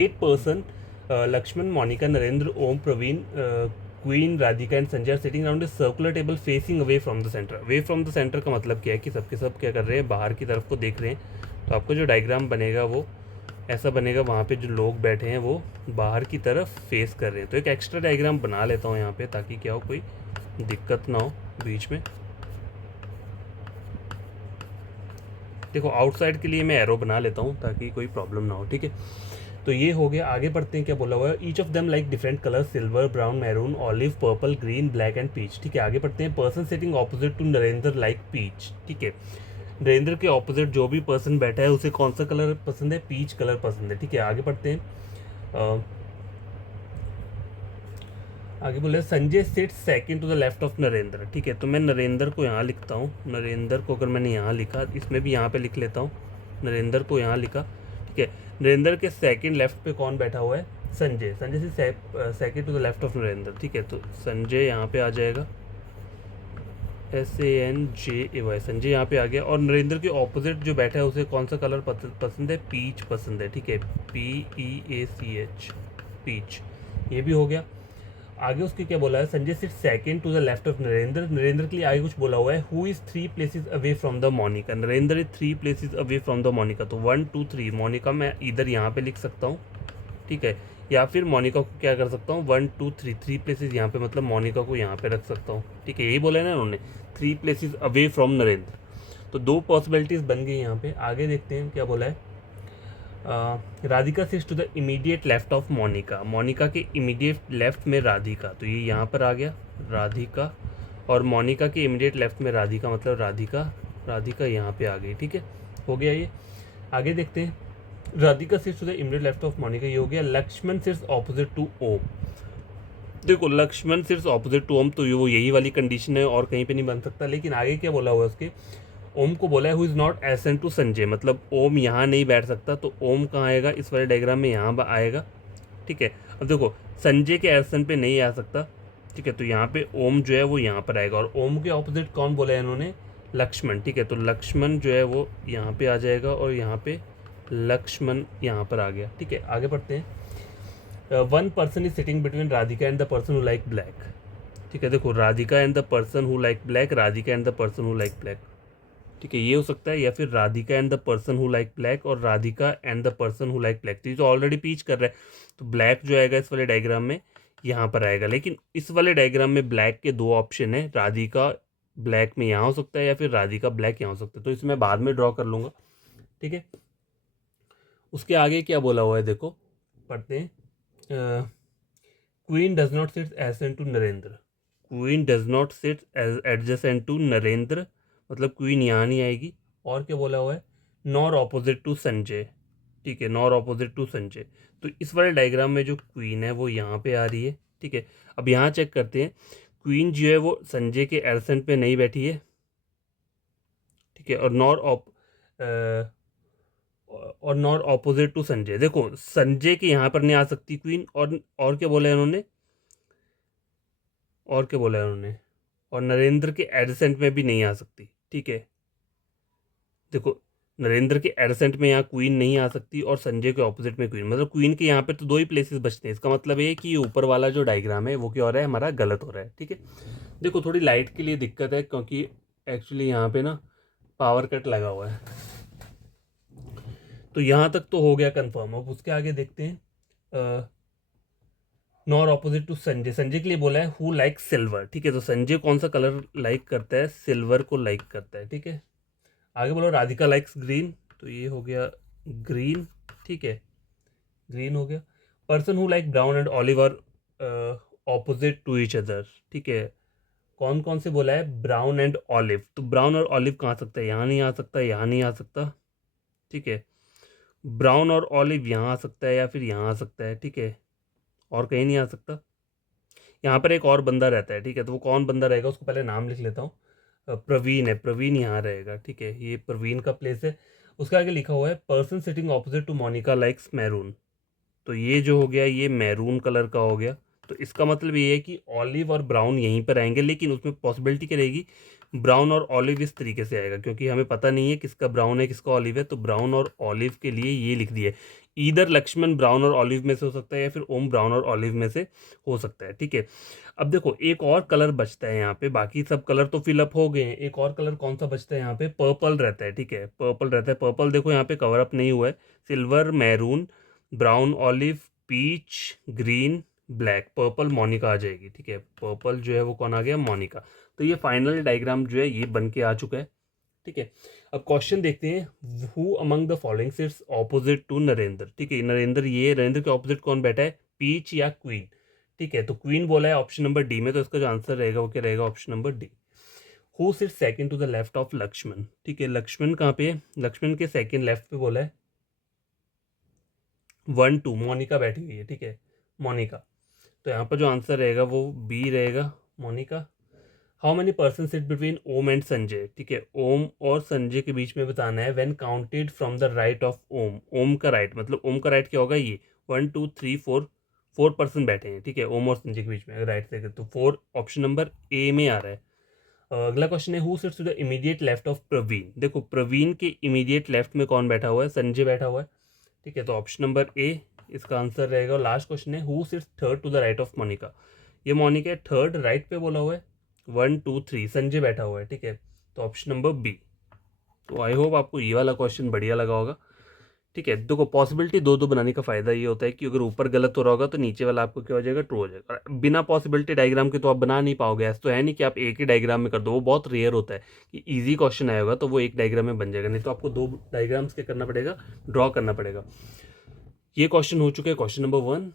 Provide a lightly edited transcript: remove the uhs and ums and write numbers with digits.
8 person, Lakshman, Monica, Narendra, Om, Praveen, Queen, Radhika and Sanjay are sitting around a circular table facing away from the center. Away from the center का मतलब क्या है कि सबके सब क्या कर रहे हैं, बाहर की तरफ को देख रहे हैं। तो आपको जो डायग्राम बनेगा वो ऐसा बनेगा, वहाँ पे जो लोग बैठे हैं वो बाहर की तरफ फेस कर रहे हैं। तो एक एक्स्ट्रा डायग्राम बना लेता हूँ यहाँ पे, ताकि क्या हो, कोई दिक्कत ना हो बीच में। देखो आउटसाइड के लिए मैं एरो बना लेता हूँ ताकि कोई प्रॉब्लम ना हो, ठीक है। तो ये हो गया। आगे बढ़ते हैं, क्या बोला हुआ है, each of them like different colour, silver, brown, maroon, olive, purple, green, black and peach, ठीक है। आगे बढ़ते हैं, person sitting opposite to Narendra like peach, ठीक है। नरेंद्र के ऑपोजिट जो भी पर्सन बैठा है उसे कौन सा कलर पसंद है, पीच कलर पसंद है, ठीक है। आगे बढ़ते हैं, आगे बोले Sanjay sit second to the left of Narendra, ठीक है। तो मैं नरेंद्र को यहाँ लिखता हूँ, नरेंद्र को अगर मैंने यहाँ लिखा, इसमें भी यहाँ पे लिख लेता हूँ, नरेंद्र को यहाँ लिखा, ठीक है। नरेंद्र के सेकंड लेफ्ट पे कौन बैठा हुआ है, संजय। संजय से second to the left of Narendra, ठीक है। तो संजय यहाँ पे आ जाएगा, SANJAY, संजय यहाँ पे आ गया। और नरेंद्र के ऑपोजिट जो बैठा है उसे कौन सा कलर पसंद है, पीच पसंद है, ठीक है। PEACH, पीच, ये भी हो गया। आगे उसके क्या बोला है, Sanjay sit second to the left of Narendra. Narendra के लिए आगे कुछ बोला हुआ है, who is 3 places away from the Monica. Narendra is 3 places away from the Monica. तो 1 2 3 मोनिका मैं इधर यहाँ पे लिख सकता हूँ, ठीक है। या फिर मोनिका को क्या कर सकता हूँ, 1 2 3 3 प्लेसेस यहाँ पे, मतलब मोनिका को यहाँ पे रख सकता हूँ, ठीक है। यही बोला है ना उन्होंने, 3 प्लेसेस अवे फ्रॉम नरेंद्र। तो 2 पॉसिबिलिटीज़ बन गई यहाँ पे। आगे देखते हैं क्या बोला है, Radhika sits to the immediate left of Monica. Monica के इमीडिएट लेफ्ट में राधिका, तो ये यहाँ पर आ गया राधिका। और मोनिका के इमीडिएट लेफ्ट में राधिका, मतलब राधिका, राधिका यहाँ पे आ गई, ठीक है। हो गया ये। आगे देखते हैं, Radhika sits to the immediate left of Monica, ये हो गया। Lakshman sits opposite to Om. देखो लक्ष्मण सिर्फ ऑपोजिट टू ओम, तो ये वो यही वाली कंडीशन है और कहीं पे नहीं बन सकता। लेकिन आगे क्या बोला हुआ है उसके, ओम को बोला है who is not adjacent to Sanjay, मतलब ओम यहाँ नहीं बैठ सकता। तो ओम कहाँ आएगा, इस वाले डायग्राम में यहाँ आएगा, ठीक है। अब देखो संजय के एसेंट पे नहीं आ सकता, ठीक है। तो यहाँ पे ओम जो है वो यहाँ पर आएगा। और ओम के ऑपोजिट कौन बोला है इन्होंने, लक्ष्मण, ठीक है। तो लक्ष्मण जो है वो यहाँ पे आ जाएगा और यहाँ पे लक्ष्मण यहाँ पर आ गया, ठीक है। आगे बढ़ते हैं, 1 person is sitting between Radhika and the person who like black, ठीक है। देखो Radhika and the person who like black, Radhika and the person who like black, ठीक है। ये हो सकता है, या फिर Radhika and the person who like black और Radhika and the person who like black. तो ये तो ऑलरेडी पीच कर रहा है, तो ब्लैक जो आएगा इस वाले डायग्राम में यहाँ पर आएगा। लेकिन इस वाले डायग्राम में ब्लैक के 2 ऑप्शन है, राधिका ब्लैक में यहाँ हो सकता है या फिर राधिका ब्लैक यहाँ हो सकता है। तो इसे मैं बाद में ड्रॉ कर लूँगा, ठीक है। उसके आगे क्या बोला हुआ है, देखो पढ़ते हैं, Queen does not sit adjacent to Narendra. Queen does not sit adjacent to Narendra, मतलब क्वीन यहाँ नहीं आएगी। और क्या बोला हुआ है, नॉर ऑपोजिट टू संजय, ठीक है, नॉर ऑपोजिट टू संजय। तो इस वाले डायग्राम में जो क्वीन है वो यहाँ पे आ रही है, ठीक है। अब यहाँ चेक करते हैं, क्वीन जो है वो संजय के एडजेसेंट पे नहीं बैठी है, ठीक है। और नॉर ऑपोजिट टू संजय। देखो संजय के यहाँ पर नहीं आ सकती क्वीन, और क्या बोला है इन्होंने, और क्या बोला है उन्होंने, और नरेंद्र के एडसेंट में भी नहीं आ सकती, ठीक है। देखो नरेंद्र के एडसेंट में यहाँ क्वीन नहीं आ सकती और संजय के ऑपोजिट में क्वीन, मतलब क्वीन के यहाँ पे तो 2 ही प्लेसेस बचते हैं। इसका मतलब ये है कि ये ऊपर वाला जो डायग्राम है वो क्या हो रहा है, हमारा गलत हो रहा है, ठीक है। देखो थोड़ी लाइट के लिए दिक्कत है क्योंकि एक्चुअली यहाँ पे ना पावर कट लगा हुआ है। तो यहाँ तक तो हो गया कंफर्म। अब उसके आगे देखते हैं, nor opposite to Sanjay. Sanjay के लिए बोला है हु लाइक सिल्वर, ठीक है। तो संजय कौन सा कलर लाइक करता है, सिल्वर को लाइक करता है, ठीक है। आगे बोलो राधिका लाइक्स ग्रीन, तो ये हो गया ग्रीन, ठीक है, ग्रीन हो गया। Person who like brown and olive are opposite to each other, ठीक है। कौन कौन से बोला है, ब्राउन एंड ऑलिव। तो ब्राउन और ऑलिव कहाँ आ सकता है, यहाँ नहीं आ सकता, यहाँ नहीं आ सकता, ठीक है। ब्राउन और ऑलिव यहाँ आ सकता है या फिर यहाँ आ सकता है, ठीक है, और कहीं नहीं आ सकता। यहाँ पर एक और बंदा रहता है, ठीक है। तो वो कौन बंदा रहेगा, उसको पहले नाम लिख लेता हूँ, प्रवीण है, प्रवीण यहाँ रहेगा, ठीक है। ये प्रवीण का प्लेस है। उसके आगे लिखा हुआ है person sitting opposite to Monica likes maroon. तो ये जो हो गया ये मैरून कलर का हो गया। तो इसका मतलब ये है कि ऑलिव और ब्राउन यहीं पर आएंगे, लेकिन उसमें पॉसिबिलिटी क्या रहेगी, ब्राउन और ऑलिव इस तरीके से आएगा, क्योंकि हमें पता नहीं है किसका ब्राउन है किसका ऑलिव है। तो ब्राउन और ऑलिव के लिए ये लिख दिया है। ईदर लक्ष्मण ब्राउन और ऑलिव में से हो सकता है या फिर ओम ब्राउन और ऑलिव में से हो सकता है, ठीक है। अब देखो एक और कलर बचता है यहाँ पे, बाकी सब कलर तो फिलअप हो गए हैं, एक और कलर कौन सा बचता है यहाँ पे, पर्पल रहता है, ठीक है, पर्पल रहता है। पर्पल देखो यहाँ पे कवर अप नहीं हुआ है, silver, maroon, brown, olive, peach, green, black, purple Monika आ जाएगी, ठीक है। पर्पल जो है वो कौन आ गया, मोनिका। तो ये फाइनल डायग्राम जो है ये बन के आ चुका है, ठीक है। अब क्वेश्चन देखते हैं, who among the following sits opposite to Narendra, ठीक है। नरेंद्र, ये नरेंद्र के ऑपोजिट कौन बैठा है, पीच या क्वीन, ठीक है। तो क्वीन बोला है ऑप्शन नंबर डी में, तो इसका जो आंसर रहेगा वो क्या रहेगा, option number D. Who sit second to the left of Lakshman, ठीक है। लक्ष्मण कहाँ पे है, लक्ष्मण के सेकंड लेफ्ट पे बोला है 1 2, मोनिका बैठी हुई है, ठीक है, मोनिका। तो यहाँ पर जो आंसर रहेगा वो बी रहेगा, Monica. How many person sit between Om and Sanjay, ठीक है। ओम और संजय के बीच में बताना है, when counted from the right of Om, Om का राइट मतलब ओम का राइट क्या होगा, ये 1 2 3 4, 4 पर्सन बैठे हैं, ठीक है, ओम और संजय के बीच में अगर राइट से तो 4 ऑप्शन नंबर ए में आ रहा है। अगला क्वेश्चन है, who sits to the immediate left of Praveen, देखो प्रवीण के इमीडिएट लेफ्ट में कौन बैठा हुआ है, संजय बैठा हुआ है, ठीक है। तो ऑप्शन नंबर ए इसका आंसर रहेगा। और लास्ट क्वेश्चन है, who sits third to the right of Monica, ये मोनिका थर्ड राइट पे बोला हुआ है, 1 2 3 संजय बैठा हुआ है, ठीक है। तो ऑप्शन नंबर बी। तो आई होप आपको ये वाला क्वेश्चन बढ़िया लगा होगा, ठीक है। देखो पॉसिबिलिटी दो दो बनाने का फायदा ये होता है कि अगर ऊपर गलत हो रहा होगा तो नीचे वाला आपको क्या हो जाएगा, ट्रू हो जाएगा। और बिना पॉसिबिलिटी डायग्राम के तो आप बना नहीं पाओगे, ऐसा तो है नहीं कि आप एक ही डायग्राम में कर दो, वो बहुत रेयर होता है कि इजी क्वेश्चन आया होगा तो वो एक डायग्राम में बन जाएगा, नहीं तो आपको 2 डायग्राम्स क्या करना पड़ेगा, ड्रॉ करना पड़ेगा। ये क्वेश्चन हो चुका है क्वेश्चन नंबर 1।